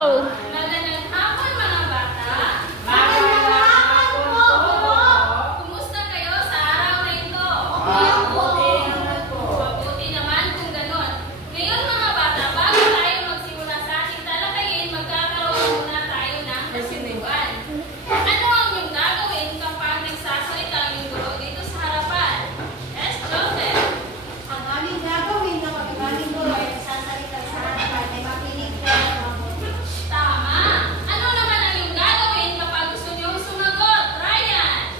Magandang hapon mga bata. Magandang hapon po. Kumusta kayo sa araw na ito? Mabuti naman kung ganon. Ngayon mga bata, bago tayo magsimula sa ating talakayin, magkakaroon muna tayo ng kasinuan. Ano ang inyong gagawin kapag nagsasalita ang inyong guro dito sa harapan? Yes, Joseph? Ang aming gagawin kapag ang aming guro ay nagsasalita sa harapan ay makinig po ng mabuti. Tama. Ano naman ang iyong gagawin kapag gusto niyong sumagot, Ryan?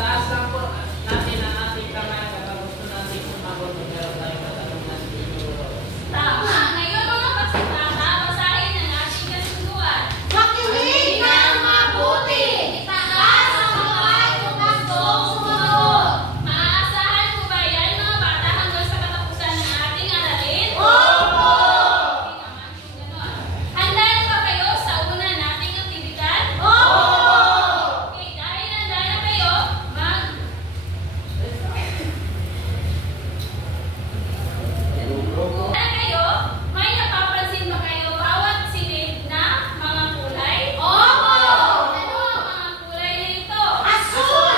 Taas lang po natin ang ating kamay kapag gusto natin sumagot kung meron tayong katanungan siguro. Tama. Ngayon mga kasinata, basahin ang ating kasunduan. Makinig ng mabuti! Itaas ang kamay kung gustong sumagot! Maaasahan ko ba yan mga bata hanggang sa katapusan ng ating aralin? Opo! Okay naman kung ganon. Handa na ba kayo sa una nating aktibidad? Opo! Okay, dahil handa na kayo, may napapansin ba kayo bawat silid na mga kulay? Opo! Ano ang mga kulay na ito? Asul!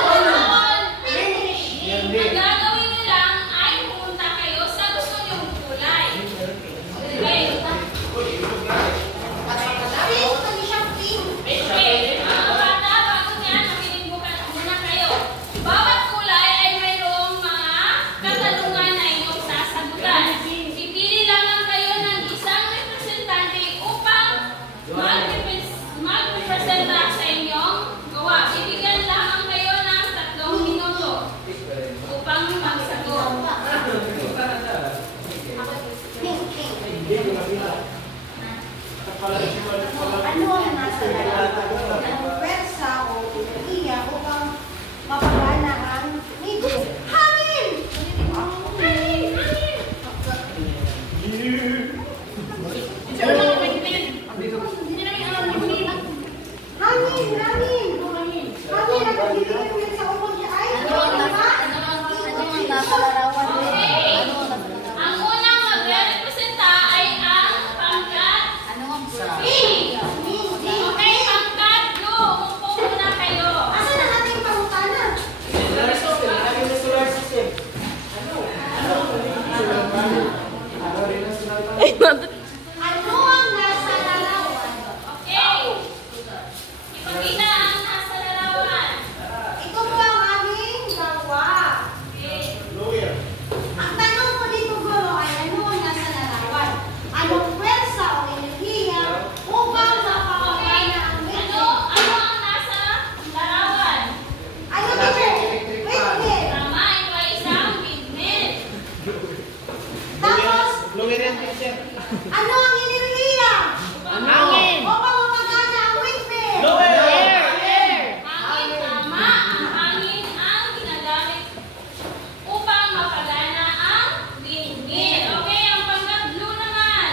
Finish! Ang gagawin nyo lang ay pumunta kayo sa gusto nyong kulay. Okay. Pink! Kami siyang pink! Okay. Mga bata, bago niyan, makinig muna kayo. Bawat kulay ay mayroong mga katanungan na inyong sasagutan. Pipili lamang kayo ng isang representante upang magrepresenta sa inyong gawa. Bibigyan lamang kayo ng 3 minuto upang magsagot. Pink! Ano ang nasa larawan? Anong pwersa o enerhiya upang mapagana ang nido? Hangin! Hangin! Hangin! Hangin! Hangin ang nagbibigay sa ulo niya ay nasa larawan? Okay. Ang unang magre-representa ay ang pangkat B. Okay, pangkat blue. Umupo muna kayo. Asan ang ating pangutana? Ano ang nasa larawan? Okay. Ipakita ang nasa larawan. Ito po ang aming gawa. Okay. Ang tanong ko dito, Guro, ay ano ang nasa larawan? Anong pwersa o enerhiya upang mapapagana ang nido? Ano ang nasa larawan? Ano dito? Windmill. Tama, ito ay isang windmill. Tapos, ano ang enerhiya? Hangin! Upang mapagana ang windmill. Hangin, tama. Ang hangin ang ginagamit upang mapagana ang windmill. Okay, ang pangkat blue naman.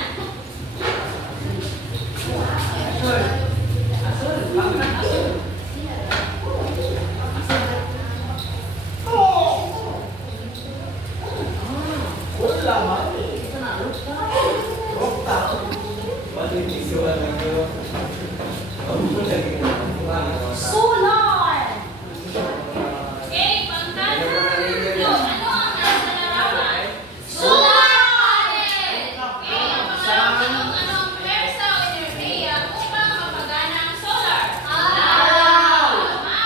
Solar. Okay, pangkat blue. Ano ang nasa larawan? Solar panel. Okay, ang pangalawang tanong, anong pwersa o enerhiya upang mapagana ang solar? Araw. Tama.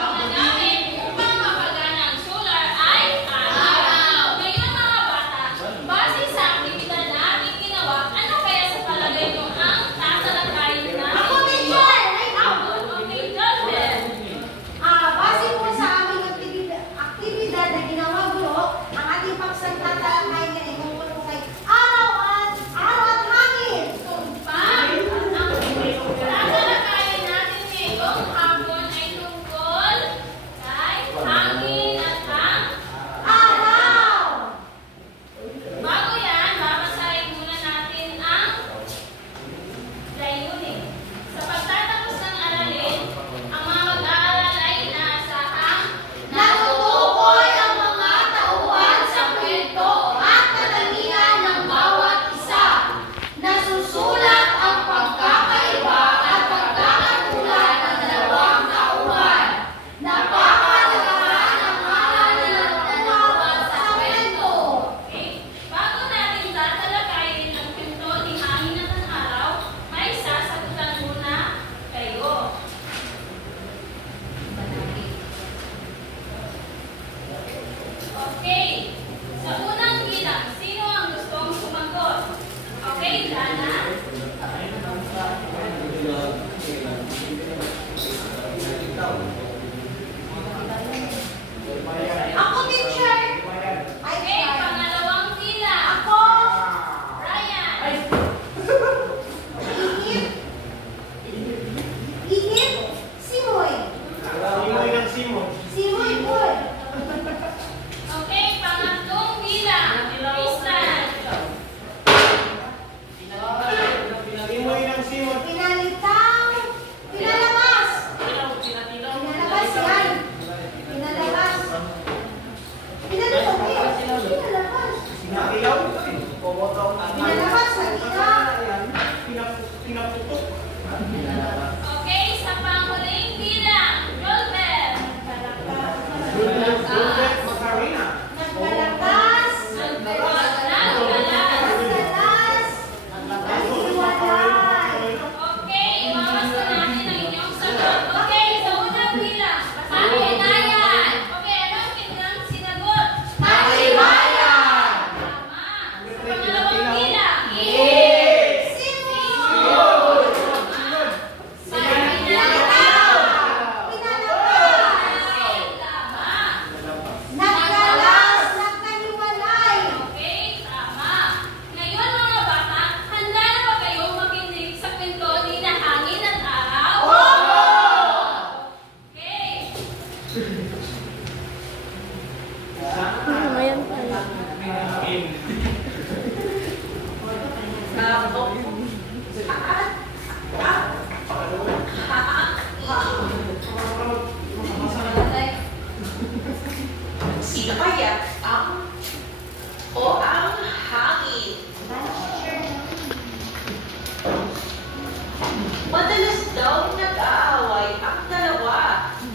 Ang ginagamit upang mapagana ang solar ay araw. Ngayon mga bata, base sa aktibidad na ating ginawa, ano kaya sa palagay nyo ang tatalakayin natin? Ako, teacher. Ay, Okay, Joseph.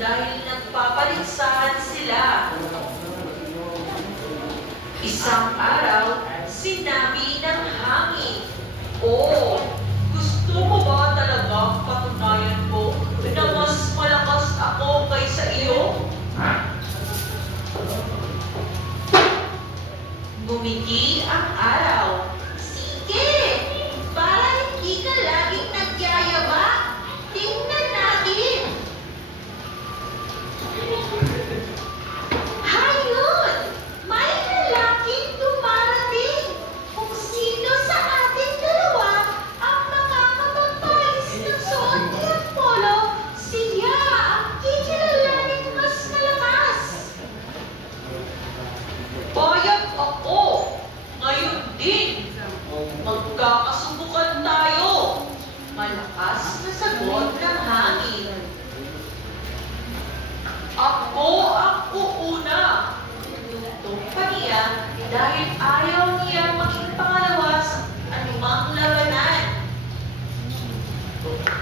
dahil nagpapaligsahan sila. Isang araw, sinabi ng hangin, "Oh, gusto mo ba talagang patunayan ko na mas malakas ako kaysa iyo?" Ngumiti ang araw. "Sige, para hindi ka laging nagyayaba. Tingnan natin." Hayun! May lalaking dumarating. Kung sino sa ating dalawa ang makakapagpayos ng suot niyang polo, siya ang kikilalaning mas malakas. Payag ako. Ngayon din. Magkakasubukan tayo. Malakas na sagot ng hangin. Ako ang uuna. Tutong pa niya dahil ayaw niya maging pangalawa sa anumang labanan.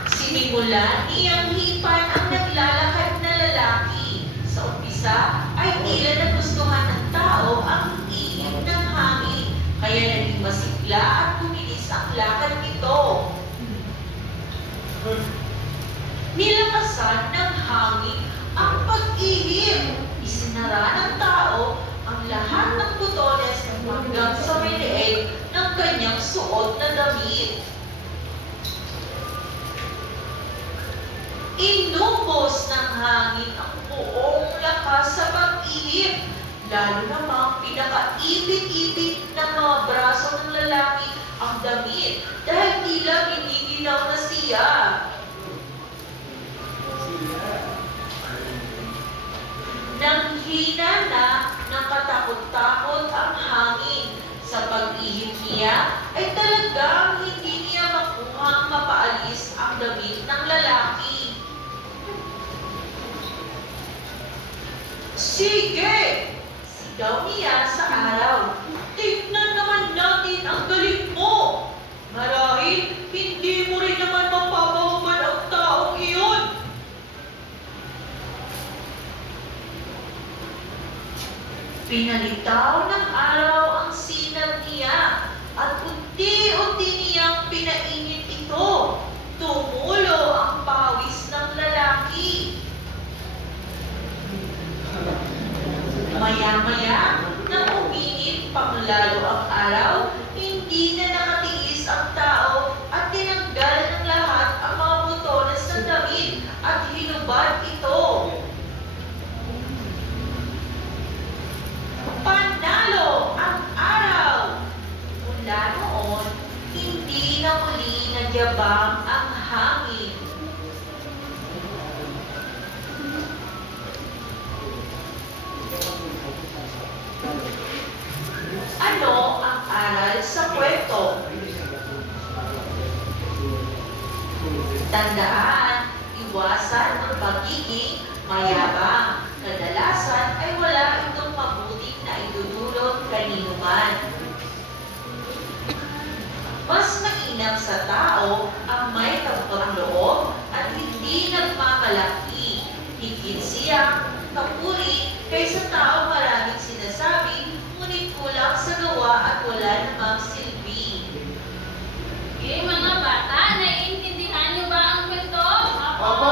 Sinimulan niyang hipan ang naglalakad na lalaki. Sa umpisa ay tila nagustuhan ng tao ang ihip ng hangin, kaya naging masigla at bumilis ang lakad nito. Nilakasan ng hangin ang pag-ihip. Isinara ng tao ang lahat ng butones hanggang sa may leeg ng kanyang suot na damit. Inumbos ng hangin ang buong lakas sa pag-ihip, lalo namang pinakaipit-ipit ng mga braso ng lalaki ang damit dahil tila giniginaw na siya. Nang hina na ng katakot-takot ang hangin sa pag-ihip niya, ay talagang hindi niya makuhang mapaalis ang damit ng lalaki. "Sige!" sigaw niya sa araw. "Tingnan naman natin ang galing mo! Marahil hindi mo rin naman mapapahubad ang taong iyon." Pinalitaw ng araw ang sinag niya at unti-unti niyang pinainit ito. Tumulo ang pawis ng lalaki. Maya-maya, nang uminit pang lalo ang araw, hindi na nakatiis ang tao at tinanggal ng lahat ang mga butones ng damit at hinubad ito. Panalo ang araw! Mula noon, hindi na muli nagyabang ang hangin. Ano ang aral sa kwento? Tandaan, iwasan ang pagiging mayabang. Kadalasan ay wala itong mabuting na idudulot kaninuman. Mas mainam sa tao ang may tampang loob at hindi nagmamalaki. Higit siyang kapuri kaysa tao maraming sinasabi, ngunit kulang sa gawa at wala namang silbi. Okay, mga bata, naiintindihan niyo ba ang kwento? Opo!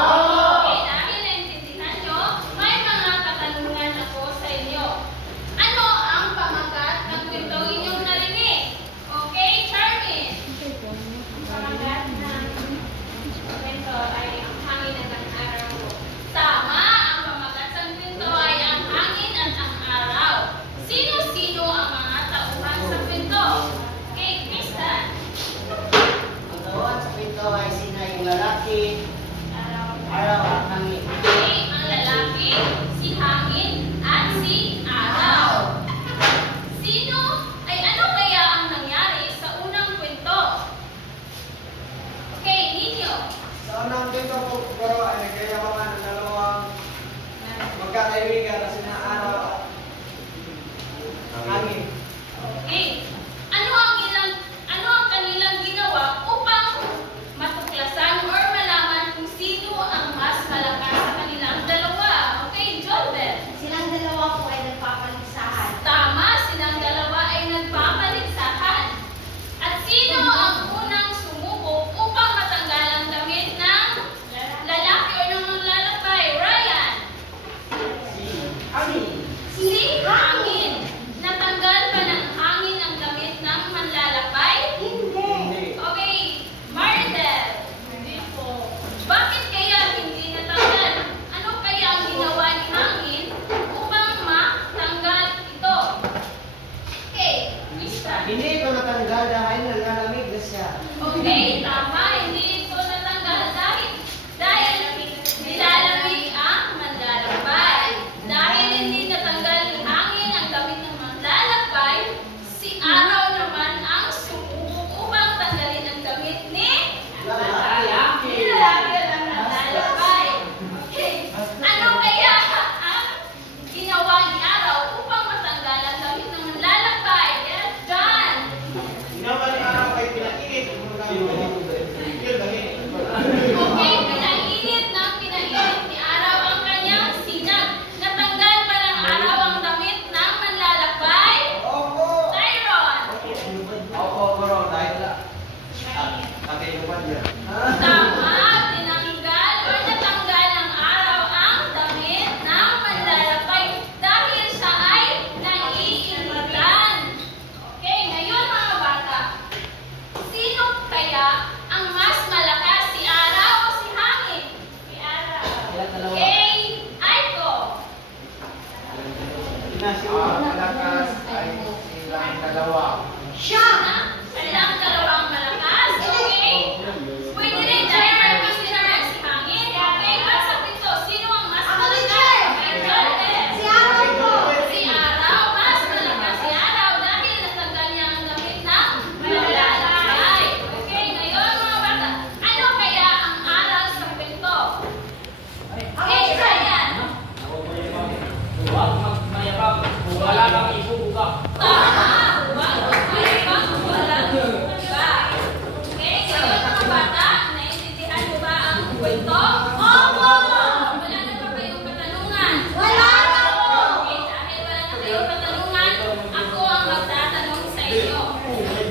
Okay, dahil naiintindihan niyo, may mga katanungan ako sa inyo. Ano ang pamagat ng kwento inyong narinig? Okay, Charmin? Ang pamagat ng kwento ay ang hangin at ang araw. Tama, ang pamagat ng kwento ay ang hangin at ang araw. Sino-sino ang mga tauhan sa kwento? Okay, Kristen? Ang tawag sa pinto ay sina yung lalaki, araw at hangin. Okay, ang lalaki, si hangin, at si araw. Sino ay ano kaya ang nangyari sa unang kwento? Okay, ninyo. Sa unang dito po, pero ay nagkayabangan ng dalawang magkakaibigan na sina araw at hangin. Okay. Ano ang kanilang ginawa upang matuklasan or malaman kung sino ang mas malakas sa kanilang dalawa? Tama, tinanggal o natanggal ng araw ang damit ng manlalakbay dahil siya ay naiinitan. Okay, ngayon mga bata, sino kaya ang mas malakas, si araw o si hangin? Si araw. Okay, Aiko. Malakas ay silang dalawa. Siya! Silang dalawang malakas. Okay? Pwede rin dahil malakas din naman si hangin. Okay, basta ito. Sino ang mas Ako, malakas? teacher! Okay, Jordan. Si araw po! Si araw, mas malakas si araw dahil natanggal niya ang damit ng malalakbay. Okay, ngayon mga bata, ano kaya ang aral sa kwento? Okay, Ryan. Huwag magmayabang. Kung wala kang ibubuga. Tama! Huwag magmayabang kung walang iba. Okay, ngayon mga bata, naiintindihan mo ba ang kwento? Opo! Wala na ba kayong katanungan? Wala na po! Okay, dahil wala na kayong katanungan, ako ang magtatanong sa inyo. Okay,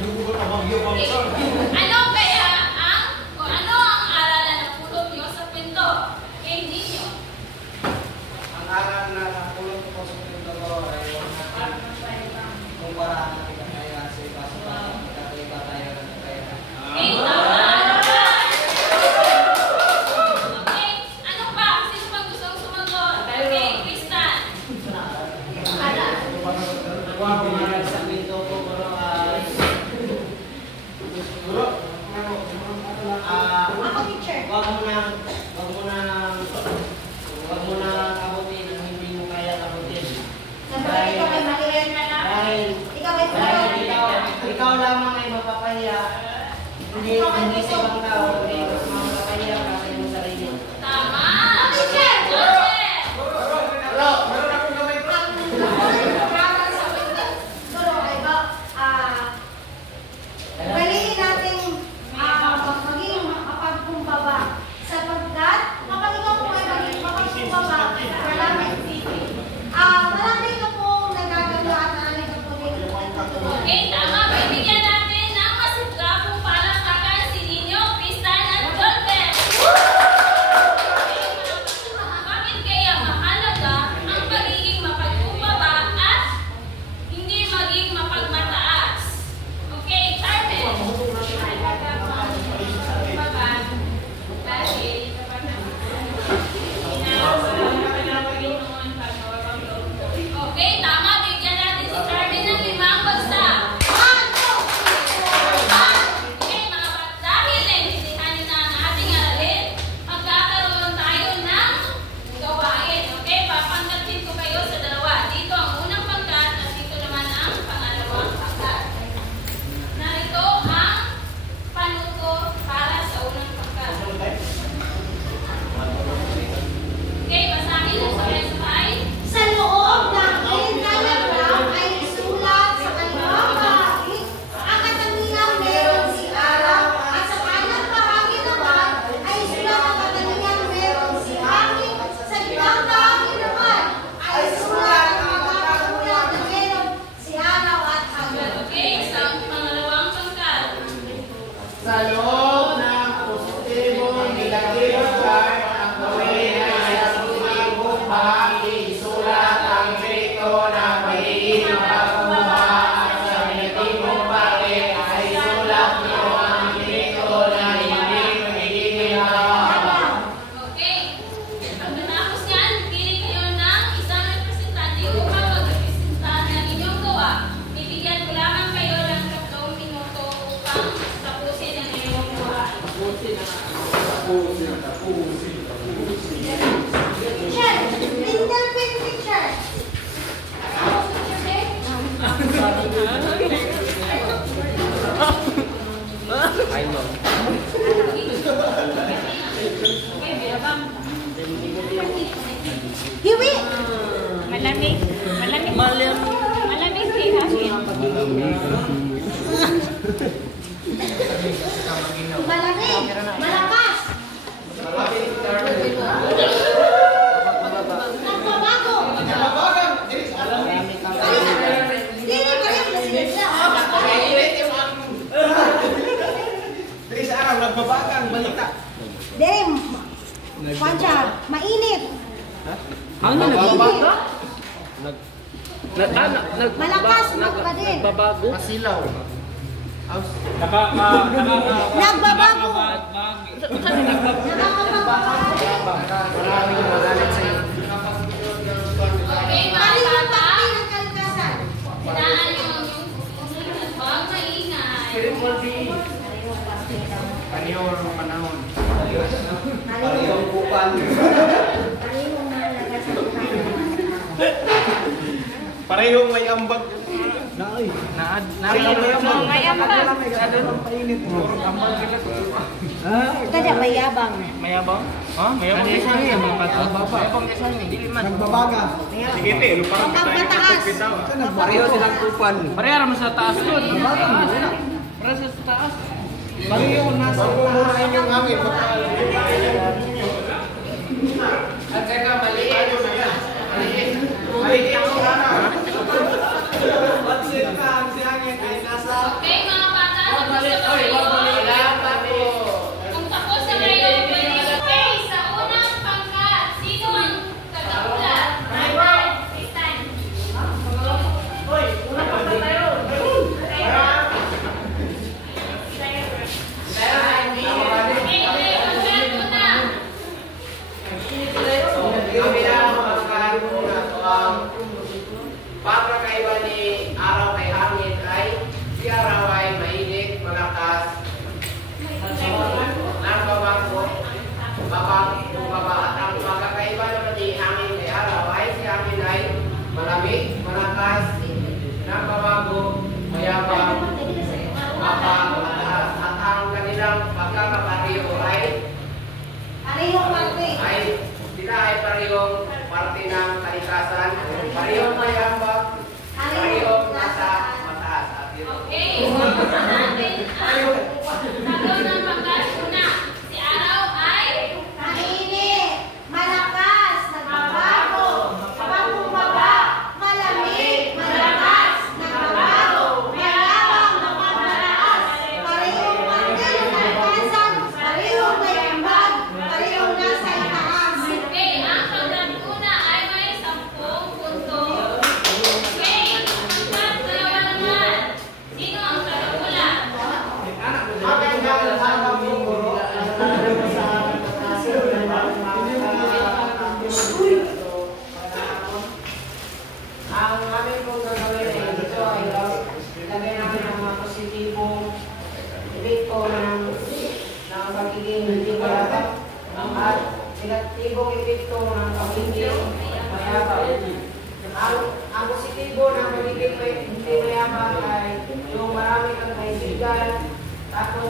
ano ang aral na napulot niyo sa kwento? Okay, ninyo. Ang aral na napulot ko sa kwento ko ay huwag natin kumpara natin kaya sa iba sa magkakaiba tayo ng kaya. Okay, tama. Okay, ano pa? Sino pang gustong sumagot? Okay, Kristan. Huwag kumaral sa pinto ko, bro. Ako, teacher. Huwag mo na abutin ang hindi mo kaya abutin. Sabi ikaw ay maliit na lang. Dahil Ikaw ay ikaw lamang ay mapapahiya. Hindi sa ibang tao, hindi mapapahiya ka sa iyong sarili. Tama. Teacher! Joseph. Meron akong gamay pa. Ang sa kwento, siguro ay pwede natin maging mapagkumbaba sapagkat kapag ikaw po ay maging mapagkumbaba, marami ka po nagagawa at marami ka po rin natutunan. Okay, tama. Bibigyan natin ng masigapong palakpakan si Ninyo, Kristan at Joseph. Bakit kaya mahalaga ang pagiging mapagkumbaba at hindi maging mapagmataas? Okay, Carmen. Mahalaga ang kumbaba dahil kapag okay, tama. Bigyan natin si Carmen ng 5 bagsak. Okay, mga bat, dahil naiintindihan niyo na ang ating aralin, magkakaroon tayo ng gawain. Okay, papangkatin ko kayo sa dalawa. Dito ang unang pangkat at dito naman ang pangalawang pangkat. Narito ang panuto para sa unang pangkat. Okay, basahin ang sabay-sabay. Sa loob ng Instagram ay isulat sa kanyang bahagi ang katangiang meron si araw at sa kanyang bahagi naman ay isulat ang katangiang meron si hangin. Sa ibang bahagi naman ay isulat ang mga katangiang na meron si araw at hangin. Okay, sa pangalawang pangkat. Sa loob ng positibong negatibo chart, ang gawin ay sa positibong bahagi isulat ang epekto ng magiging mapagkumbaba at sa negatibong bahagi ay isulat niyo ang epekto na hindi magiging mapagkumbaba. Okay. Pagkatapos yan, pili kayo ng isang representante upang mag-representa ng inyong gawa. Bibigyan ko lamang kayo ng 3 minuto upang tapusin ang inyong gawa. Teacher, interpret teacher. Hiwi! Malamig si hangin. Malamig! Malakas! Nagbabago! Dili ba yung presidensya? Dili sa araw, nagbabagang balik Dem, Pancha, mainit. Ano nagbabago? Malakas, magpadin. Nagbabago? Masilaw. Nagbabago. Maraming magalit sa iyo. Okay, mga Pareho bata. pati ng kalikasan. Sinaan yung huwag maingay. Kaniyong panahon. Parehong malakas ang Parehong may ambag. Kada mayabang. Mayabang? Ha? Mayabang di sa amin. Mayabang di sa amin. Dili man. Nagbabaga. Sige, te. Lupa Ang pataas. Pareho silang kupan. Pareha naman sa taas yun. Pareha sa taas. Pareho nasa pagmumurahin yung hangin. At saka maliit. Maliit yung Okay, mga bata. Tapos na ba kayo? Kung tapos na kayo, pwede. Okay, sa unang pangkat, sino ang tagaulat? This time. Okay, pangkat una. Pagkakaiba ni araw kay hangin ay si araw ay mainit, malakas, nagbabago, bumaba at ang pagkakaiba naman ni hangin kay araw ay si hangin ay malamig, malakas, nagbabago, mayabang, mataas at ang kanilang pagkakapareho ay Parehong pati. sila ay parehong parte ng kalikasan, parehong mayabang, parehong nasa mataas at ito. Okay, umpisa natin ang tagaw ng pangkat una. Si araw ay Mainit, malakas, nagbabago, pagbaba, malamig, malakas, nagbabago, mayabang, napapataas, parehong parte ng kalikasan, parehong mayambag, parehong nasa itaas. okay, ang pangkat una ay may 10 puntos. Okay, pangkat dalawa naman. Sino ang tagaulat? Ang aming pong gagawin ay dito ay ilagay namin ang mga positibong epekto ng pagiging hindi mayabang at negatibong epekto ng pagiging mayabang. Ang positibo ng pagiging hindi mayabang ay yung marami kang kaibigan, tapos